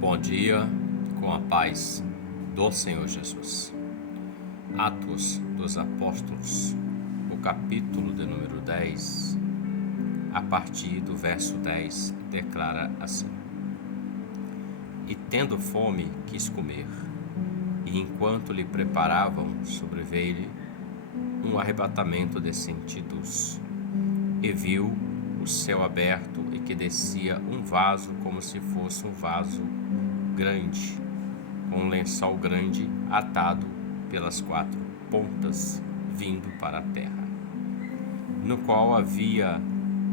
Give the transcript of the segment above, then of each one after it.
Bom dia, com a paz do Senhor Jesus. Atos dos Apóstolos, o capítulo de número 10, a partir do verso 10, declara assim: E tendo fome, quis comer, e enquanto lhe preparavam, sobreveio-lhe um arrebatamento de sentidos, e viu o céu aberto e que descia um vaso como se fosse um vaso grande, com um lençol grande atado pelas 4 pontas, vindo para a terra, no qual havia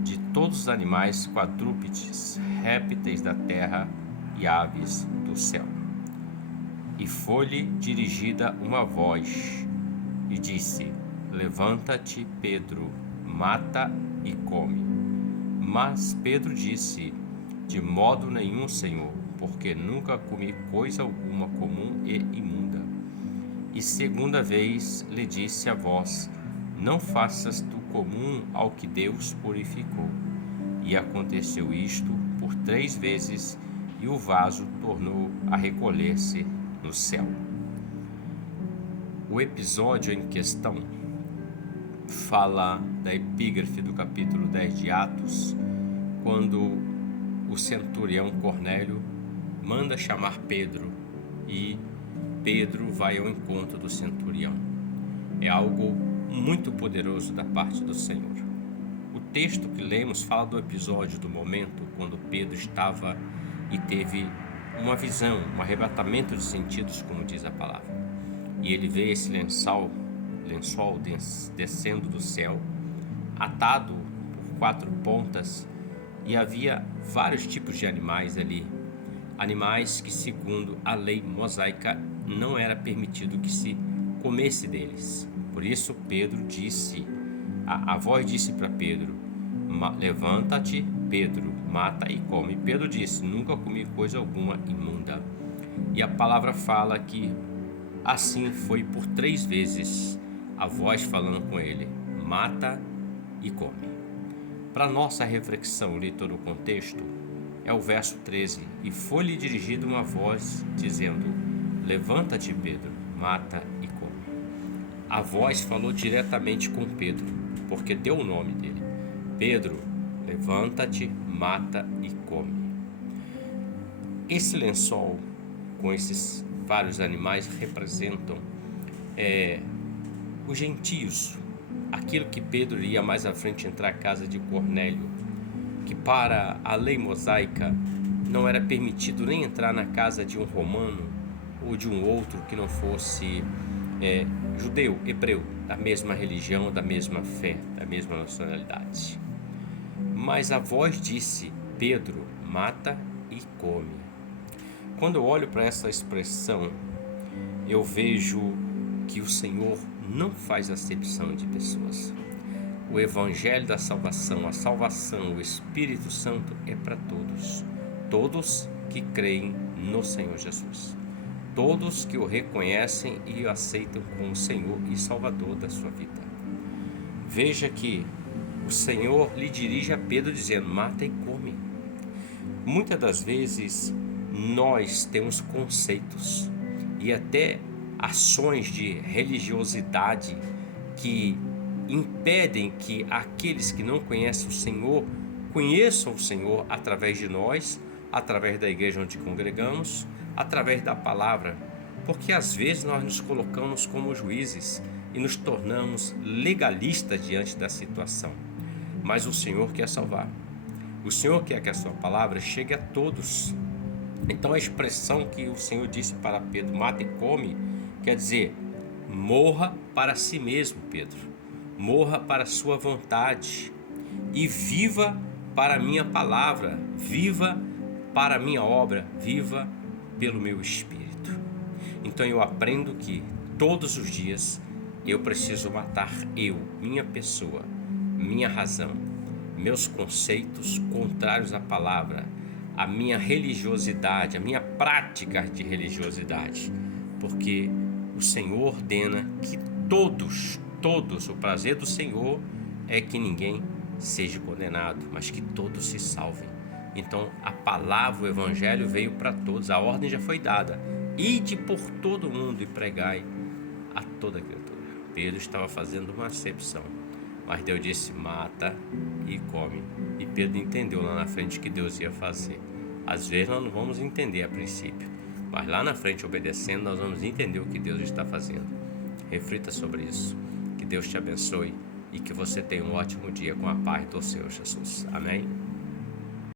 de todos os animais quadrúpedes, répteis da terra e aves do céu. E foi-lhe dirigida uma voz, e disse: Levanta-te, Pedro, mata e come. Mas Pedro disse: De modo nenhum, Senhor, porque nunca comi coisa alguma comum e imunda. E segunda vez lhe disse a voz: Não faças tu comum ao que Deus purificou. E aconteceu isto por 3 vezes, e o vaso tornou a recolher-se no céu. O episódio em questão fala da epígrafe do capítulo 10 de Atos, quando o centurião Cornélio manda chamar Pedro e Pedro vai ao encontro do centurião. É algo muito poderoso da parte do Senhor. O texto que lemos fala do episódio, do momento quando Pedro estava e teve uma visão, um arrebatamento de sentidos, como diz a palavra. E ele vê esse lençol descendo do céu, atado por 4 pontas, e havia vários tipos de animais ali. Animais que, segundo a lei mosaica, não era permitido que se comesse deles. Por isso Pedro disse, a voz disse para Pedro: Levanta-te, Pedro, mata e come. Pedro disse: Nunca comi coisa alguma imunda. E a palavra fala que assim foi por 3 vezes, a voz falando com ele: mata e come. Para nossa reflexão, leitura do contexto, é o verso 13: E foi-lhe dirigida uma voz dizendo: Levanta-te, Pedro, mata e come. A voz falou diretamente com Pedro, porque deu o nome dele: Pedro, levanta-te, mata e come. Esse lençol com esses vários animais representam os gentios, aquilo que Pedro iria mais à frente entrar à casa de Cornélio, que para a lei mosaica não era permitido nem entrar na casa de um romano ou de um outro que não fosse judeu, hebreu, da mesma religião, da mesma fé, da mesma nacionalidade. Mas a voz disse: Pedro, mata e come. Quando eu olho para essa expressão, eu vejo que o Senhor não faz acepção de pessoas. O Evangelho da salvação, a salvação, o Espírito Santo é para todos. Todos que creem no Senhor Jesus. Todos que o reconhecem e o aceitam como Senhor e Salvador da sua vida. Veja que o Senhor lhe dirige a Pedro dizendo: mata e come. Muitas das vezes nós temos conceitos e até ações de religiosidade que impedem que aqueles que não conhecem o Senhor conheçam o Senhor através de nós, através da igreja onde congregamos, através da palavra, porque às vezes nós nos colocamos como juízes e nos tornamos legalistas diante da situação. Mas o Senhor quer salvar. O Senhor quer que a sua palavra chegue a todos. Então a expressão que o Senhor disse para Pedro: mata e come, quer dizer, morra para si mesmo, Pedro. Morra para a sua vontade e viva para a minha palavra, viva para a minha obra, viva pelo meu Espírito. Então eu aprendo que todos os dias eu preciso matar minha pessoa, minha razão, meus conceitos contrários à palavra, a minha religiosidade, a minha prática de religiosidade, porque o Senhor ordena que todos, o prazer do Senhor é que ninguém seja condenado, mas que todos se salvem. Então a palavra, o evangelho veio para todos, a ordem já foi dada. Ide por todo mundo e pregai a toda criatura. Pedro estava fazendo uma acepção, mas Deus disse: mata e come. E Pedro entendeu lá na frente que Deus ia fazer. Às vezes nós não vamos entender a princípio, mas lá na frente, obedecendo, nós vamos entender o que Deus está fazendo. Reflita sobre isso. Que Deus te abençoe e que você tenha um ótimo dia com a paz do Senhor Jesus. Amém?